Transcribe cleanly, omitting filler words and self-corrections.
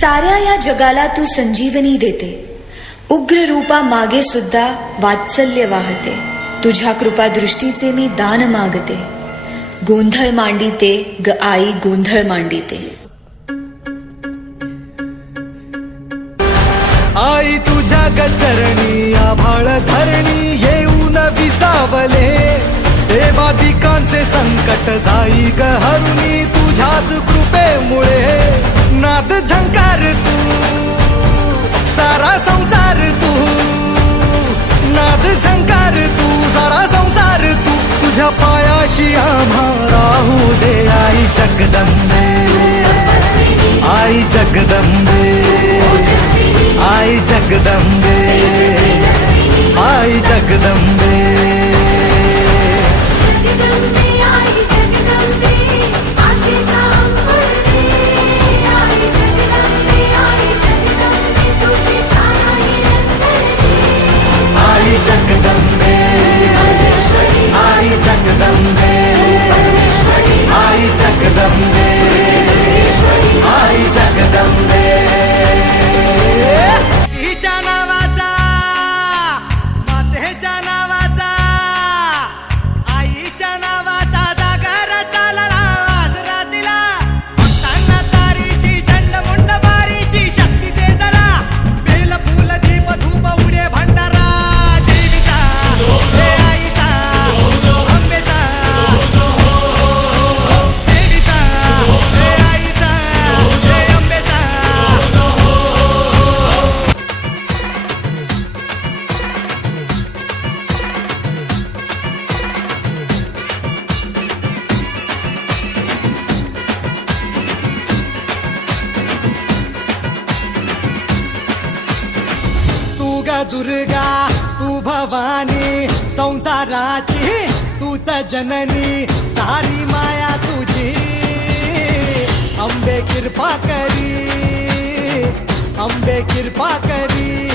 साऱ्या या जगाला तू संजीवनी देते, उग्र रूपा मागे सुद्धा वात्सल्य वाहते. तुझ्या कृपा दृष्टीचे मी दान मागते. गोंधळ मांडिते ग आई, गोंधळ मांडिते. आई तुझ्या गचरणी आभाळ धरणी येऊन विसावले. हे बाधिकांचे संकट जाई ग हरुणी तुझ्याच कृपेमुळे. नाद झंकार तू सारा संसार तू, नाद झंकार तू सारा संसार तू. तुझ्या पायाशी आम्हा राहू दे आई जगदंबे, आई जगदंबे, आई जगदंबे, आई जगदंबे. आई जगदंबे, आई जगदंबे, आई जगदंबे, आई जगदंबे. हिच्या नावाचा, मातेच्या नावाचा, आईच्या नावाचा जागर चालला आज रातीला. भक्तांना तारीची झंड मुंड बारीची शक्ती दे जरा. बेल फुल दीप धूप उडे भंडारा. देवीचा हे आईचा अंबेचा, देवीचा हे आईचा हे अंबेचा. तू ग दुर्गा, तू भवानी संसाराची, तूच जननी सारी माया तुझी. अंबे कृपा करी, अंबे कृपा करी.